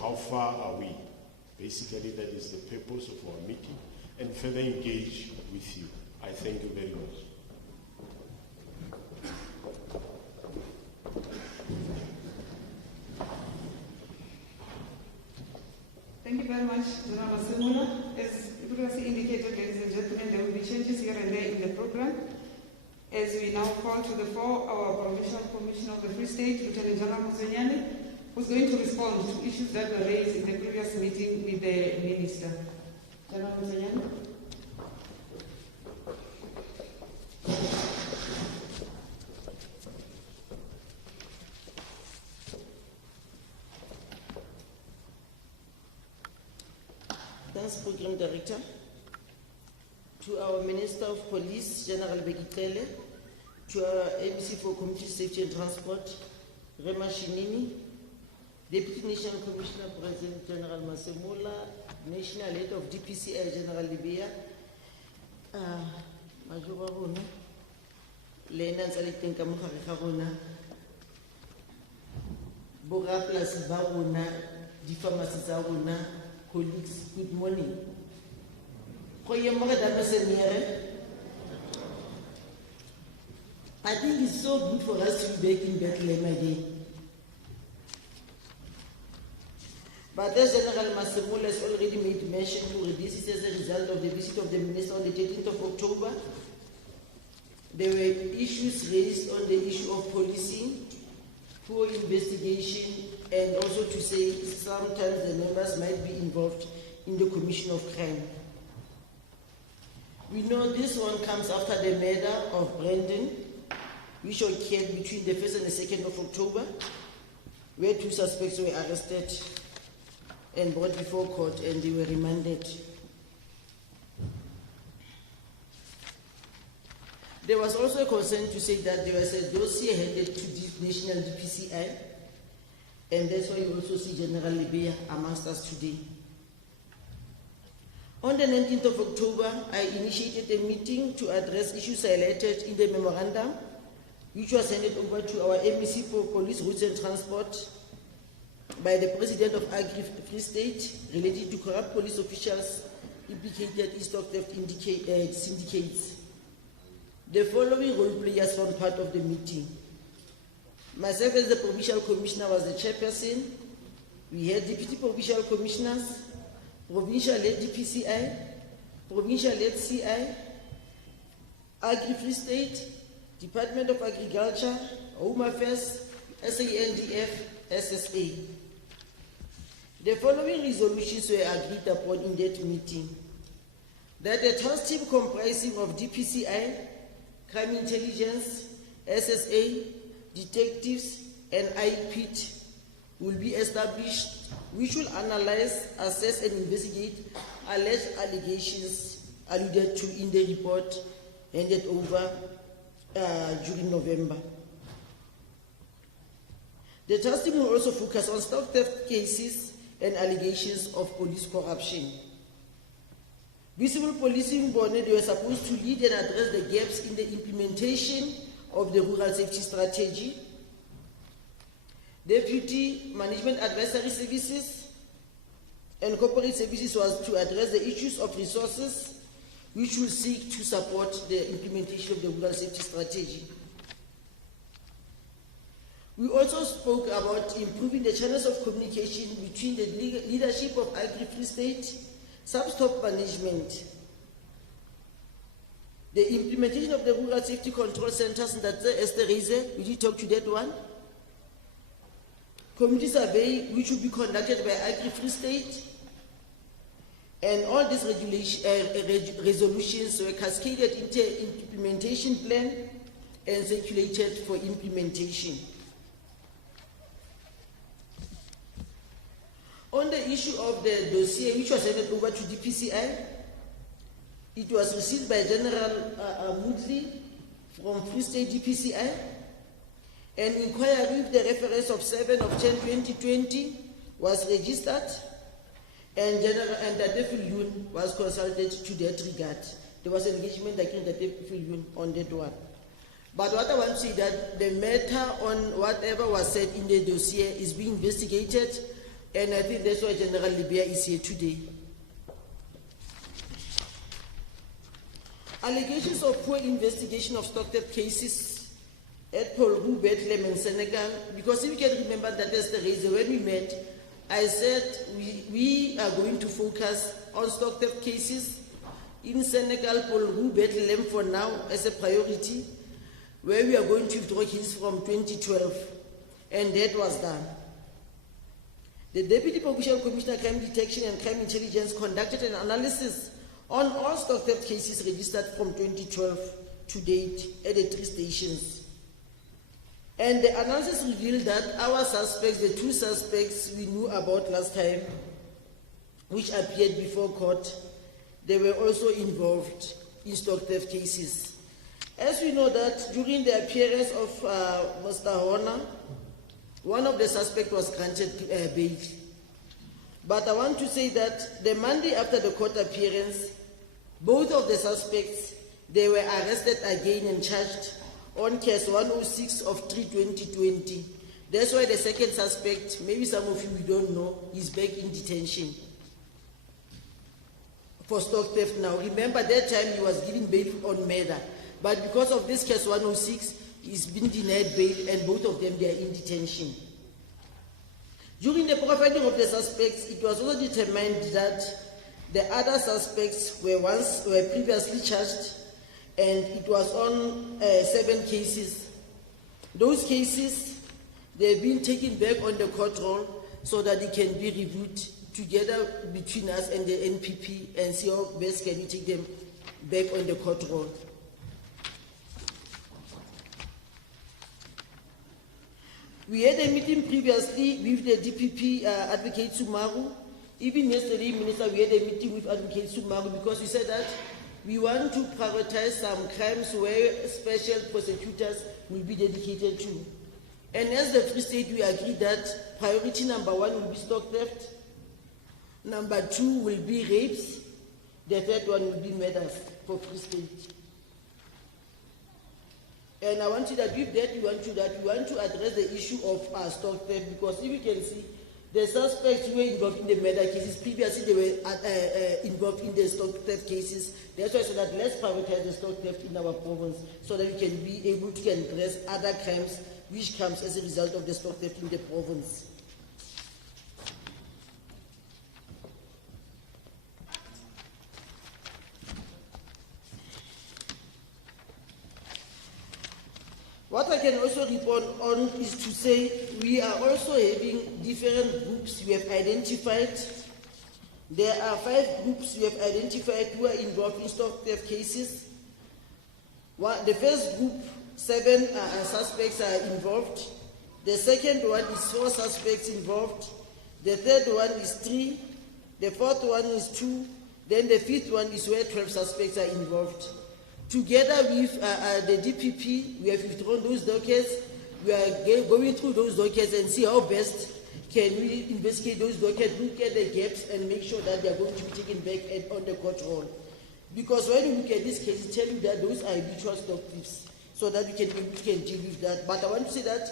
how far are we? Basically, that is the purpose of our meeting, and further engage with you. I thank you very much. Thank you very much, General Masemola. As previously indicated, ladies and gentlemen, there will be changes here and there in the program. As we now call to the fore our Provincial Commissioner of the Free State, Lieutenant General Muzenyane, who's going to respond to issues that were raised in the previous meeting with the Minister. General Muzenyane. Thanks, Program Director. To our Minister of Police, General Bekitele, to our MC for Community Safety and Transport, Rema Shinini, Deputy National Commissioner President General Masemola, National Head of DPCI General Libya, Major Rona, Lena Zalitin Kamukarikarona, Bora Plus Barona, the pharmacies Zarona, colleagues, good morning. I think it's so good for us to be back in Bethlehem again. But as General Masemola has already made mention, this is as a result of the visit of the Minister on the 13th of October. There were issues raised on the issue of policing, poor investigation, and also to say sometimes the members might be involved in the commission of crime. We know this one comes after the murder of Brandon, which occurred between the 1st and the 2nd of October, where 2 suspects were arrested and brought before court and they were remanded. There was also a concern to say that there was a dossier handed to the National DPCI, and that's why you also see General Libya amongst us today. On the 19th of October, I initiated a meeting to address issues highlighted in the memorandum, which was handed over to our MEC for Police Routes and Transport by the President of Agri Free State related to corrupt police officials implicated in stock theft syndicates. The following role players formed part of the meeting. Myself as the Provincial Commissioner was the chairperson. We had Deputy Provincial Commissioners, Provincial-led DPCI, Provincial-led CI, Agri Free State, Department of Agriculture, Home Affairs, SANDF, SSA. The following resolutions were agreed upon in that meeting. That a task team comprising of DPCI, Crime Intelligence, SSA, detectives, and IPIT will be established, which will analyze, assess, and investigate alleged allegations alluded to in the report handed over during November. The task team will also focus on stock theft cases and allegations of police corruption. Visible Policing Board, they were supposed to lead and address the gaps in the implementation of the Rural Safety Strategy. Deputy Management Advisory Services and Corporate Services was to address the issues of resources which will seek to support the implementation of the Rural Safety Strategy. We also spoke about improving the channels of communication between the leadership of Agri Free State, sub-stock management, the implementation of the Rural Safety Control Centers, and that's Esther Rize, we did talk to that one. Community survey, which will be conducted by Agri Free State, and all these resolutions were cascaded into an implementation plan and circulated for implementation. On the issue of the dossier, which was handed over to DPCI, it was received by General Moodley from Free State DPCI. An inquiry with the reference of 7 of 10/2020 was registered, and Dadefil Yun was consulted to that regard. There was engagement against Dadefil Yun on that one. But what I want to say that the matter on whatever was said in the dossier is being investigated And I think that's why General Libya is here today. Allegations of poor investigation of stock theft cases at Polru, Bethlehem, and Senegal. Because if you can remember that as the reason when we met, I said we are going to focus on stock theft cases in Senegal, Polru, Bethlehem for now as a priority, where we are going to withdraw cases from 2012, and that was done. The Deputy Provincial Commissioner of Crime Detection and Crime Intelligence conducted an analysis on all stock theft cases registered from 2012 to date at the 3 stations. And the analysis revealed that our suspects, the 2 suspects we knew about last time, which appeared before court, they were also involved in stock theft cases. As we know that during the appearance of Mr. Horner, one of the suspects was granted bail. But I want to say that the Monday after the court appearance, both of the suspects, they were arrested again and charged on case 106 of 3/2020. That's why the second suspect, maybe some of you don't know, is back in detention for stock theft now. Remember that time he was given bail on murder, but because of this case 106, he's been denied bail, and both of them, they are in detention. During the profiling of the suspects, it was also determined that the other suspects were previously charged, and it was on 7 cases. Those cases, they've been taken back on the court roll so that they can be reviewed together between us and the NPP and see how best can we take them back on the court roll. We had a meeting previously with the DPP Advocate Sumaru. Even yesterday, Minister, we had a meeting with Advocate Sumaru because we said that we want to prioritize some crimes where special prosecutors will be dedicated to. And as the Free State, we agreed that priority number 1 will be stock theft, number 2 will be rapes, the third one will be murders for Free State. And I want you that with that, we want to address the issue of stock theft, because if you can see, the suspects who were involved in the murder cases, previously they were involved in the stock theft cases. That's why I said that let's prioritize the stock theft in our province so that we can be able to address other crimes which comes as a result of the stock theft in the province. What I can also report on is to say we are also having different groups we have identified. There are 5 groups we have identified who are involved in stock theft cases. The first group, 7 suspects are involved. The second one is 4 suspects involved. The third one is 3. The fourth one is 2. Then the fifth one is where 12 suspects are involved. Together with the DPP, we have withdrawn those dockets. We are going through those dockets and see how best can we investigate those dockets, look at the gaps, and make sure that they are going to be taken back on the court roll. Because when you look at this case, it tells you that those are habitual stock thieves, so that we can deal with that. But I want to say that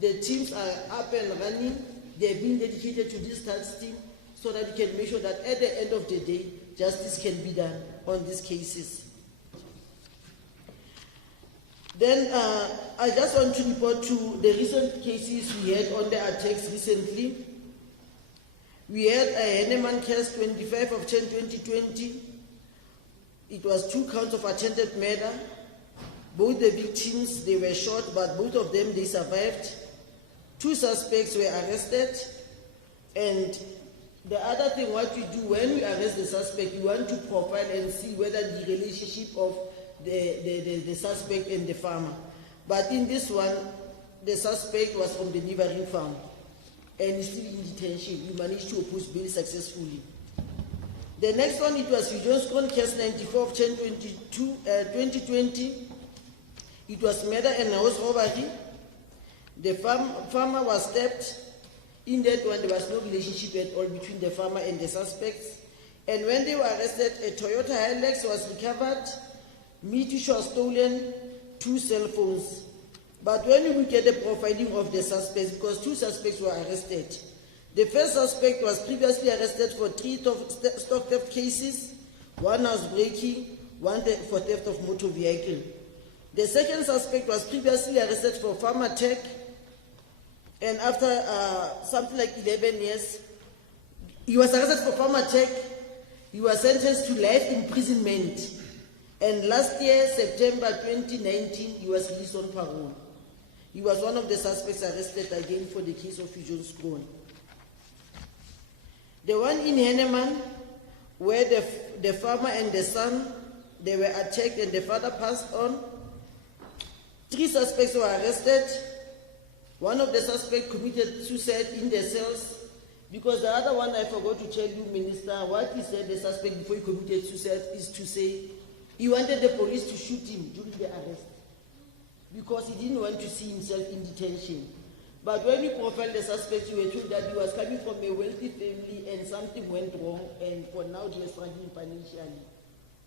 the teams are up and running. They are being dedicated to this task team, so that we can make sure that at the end of the day, justice can be done on these cases. Then I just want to report to the recent cases we had on the attacks recently. We had a Henneman case 25 of 10/2020. It was 2 counts of attempted murder. Both the victims, they were shot, but both of them, they survived. 2 suspects were arrested. And the other thing, what we do when we arrest the suspect, we want to profile and see whether the relationship of the suspect and the farmer. But in this one, the suspect was from the neighboring farm and is still in detention. We managed to oppose bail successfully. The next one, it was Johnson case 94 of 2020. It was murder and house robbery. The farmer was stabbed. In that one, there was no relationship at all between the farmer and the suspects. And when they were arrested, a Toyota Hilux was recovered. Meat was stolen, 2 cell phones. But when we look at the profiling of the suspects, because 2 suspects were arrested, The first suspect was previously arrested for 3 stock theft cases, 1 housebreaking, 1 for theft of motor vehicle. The second suspect was previously arrested for farm attack, and after something like 11 years, he was arrested for farm attack. He was sentenced to life imprisonment, and last year, September 2019, he was released on parole. He was one of the suspects arrested again for the case of Fusion Scone. The one in Henneman, where the farmer and the son, they were attacked and the father passed on. 3 suspects were arrested. One of the suspects committed suicide in the cells, because the other one, I forgot to tell you, Minister, what he said, the suspect before he committed suicide, is to say he wanted the police to shoot him during the arrest, because he didn't want to see himself in detention. But when we profiled the suspect, we were told that he was coming from a wealthy family and something went wrong, and for now they were struggling financially.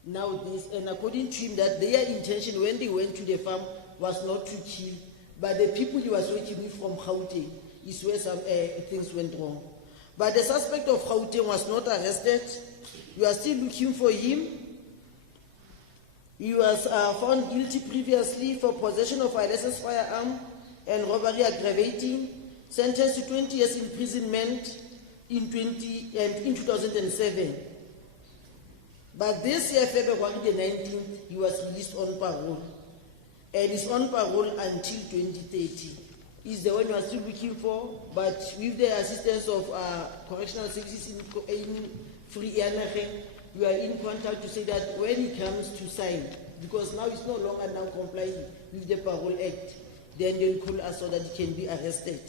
Now this, and according to him, that their intention when they went to the farm was not to kill, but the people he was working with from Gauteng is where some things went wrong. But the suspect of Gauteng was not arrested. We are still looking for him. He was found guilty previously for possession of a licensed firearm and robbery aggravating, sentenced to 20 years imprisonment in 2007. But this year, February the 19th, he was released on parole, and is on parole until 2030. He's the one we are still looking for, but with the assistance of correctional services in Free Enageng, we are in contact to say that when he comes to sign, because now he's no longer now complying with the Parole Act, then they'll call us so that he can be arrested.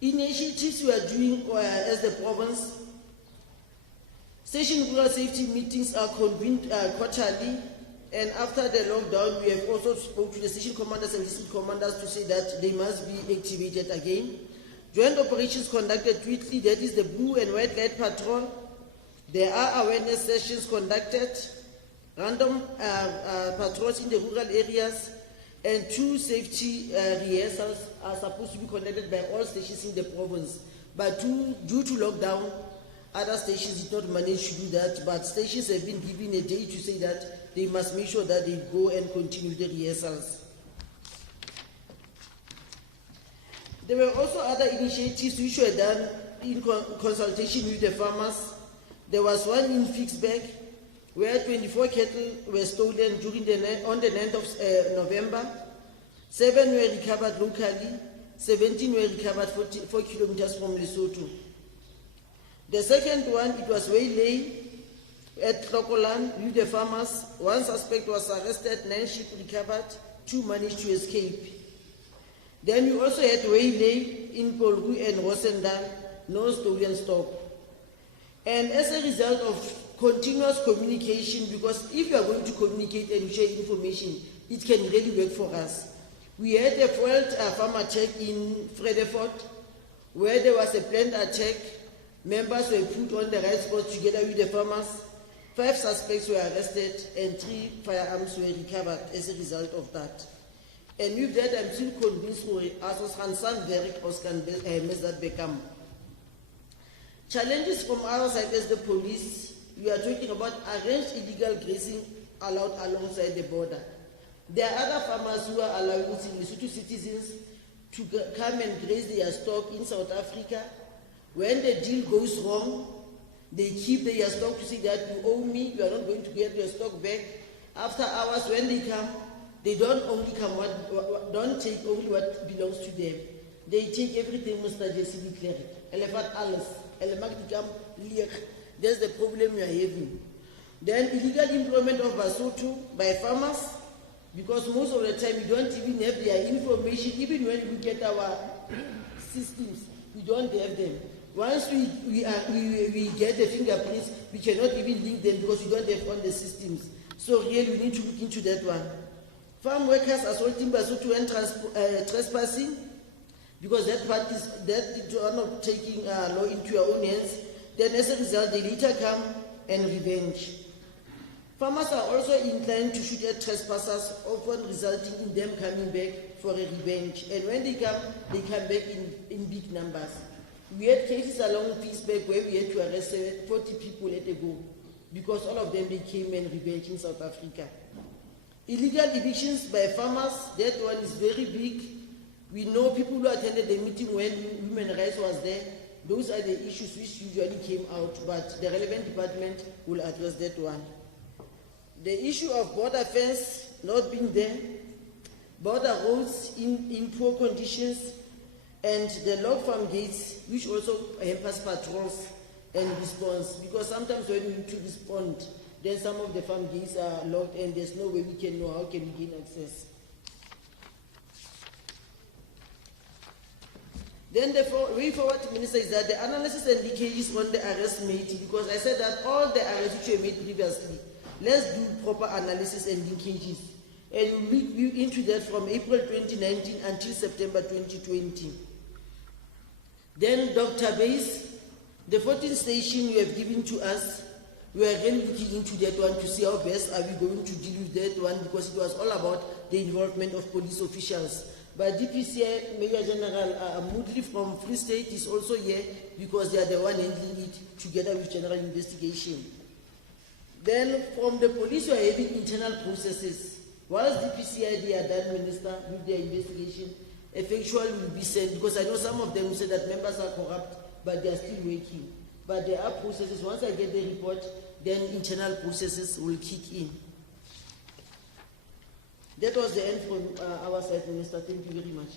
Initiatives we are doing as the province, station rural safety meetings are convened quarterly, and after the lockdown, we have also spoke to the station commanders and district commanders to say that they must be activated again. Joint operations conducted weekly, that is the blue and white light patrol. There are awareness sessions conducted, random patrols in the rural areas, and 2 safety rehearsals are supposed to be conducted by all stations in the province. But due to lockdown, other stations did not manage to do that, but stations have been given a day to say that they must make sure that they go and continue the rehearsals. There were also other initiatives which were done in consultation with the farmers. There was one in Fixburg where 24 cattle were stolen on the 9th of November. 7 were recovered locally, 17 were recovered 4 kilometers from Lesotho. The second one, it was Waylay at Klokolan with the farmers. 1 suspect was arrested, 9 sheep recovered, 2 managed to escape. Then we also had Waylay in Polgu and Rosendal, no stolen stock. And as a result of continuous communication, because if you are going to communicate and share information, it can really work for us. We had a failed farm attack in Fredefort, where there was a planned attack. Members were put on the right spot together with the farmers. 5 suspects were arrested and 3 firearms were recovered as a result of that. And with that, I'm still convinced we are very Oscar Mezat Beckham. Challenges from our side as the police, we are talking about arranged illegal grazing allowed alongside the border. There are other farmers who are allowing Lesotho citizens to come and graze their stock in South Africa. When the deal goes wrong, they keep their stock to say that you owe me, you are not going to get your stock back. After hours, when they come, they don't take only what belongs to them. They take everything, Mr. Jesse declared. That's the problem we are having. Then illegal employment of Basotho by farmers, because most of the time we don't even have their information. Even when we get our systems, we don't have them. Once we get the fingerprints, we cannot even link them because we don't have on the systems. So really we need to look into that one. Farm workers assaulting Basotho and trespassing, because that part is that you are not taking law into your own hands. Then as a result, they later come and revenge. Farmers are also inclined to shoot at trespassers, often resulting in them coming back for a revenge. And when they come back in big numbers. We had cases along Peaceback where we had to arrest 40 people at a go because all of them they came and revenge in South Africa. Illegal evictions by farmers, that one is very big. We know people who attended the meeting when women's rights was there. Those are the issues which usually came out, but the relevant department will address that one. The issue of border fence not being there, border roads in poor conditions, and the log farm gates, which also hampers patrols and response, because sometimes when we need to respond, then some of the farm gates are locked and there's no way we can know how can we gain access. Then the way forward, Minister, is that the analysis and leakages on the arrest made, because I said that all the arrests which were made previously, let's do proper analysis and linkages. And we'll look into that from April 2019 until September 2020. Then Dr. Base, the 14th station you have given to us, we are really looking into that one to see how best are we going to deal with that one, because it was all about the involvement of police officials. But DPCI Major General Moodley from Free State is also here because they are the one handling it together with General Investigation. Then from the police, we are having internal processes. Whilst DPCI they are done, Minister, with their investigation, effectual will be sent, because I know some of them say that members are corrupt, but they are still working. But there are processes. Once I get the report, then internal processes will kick in. That was the end from our side, Minister. Thank you very much.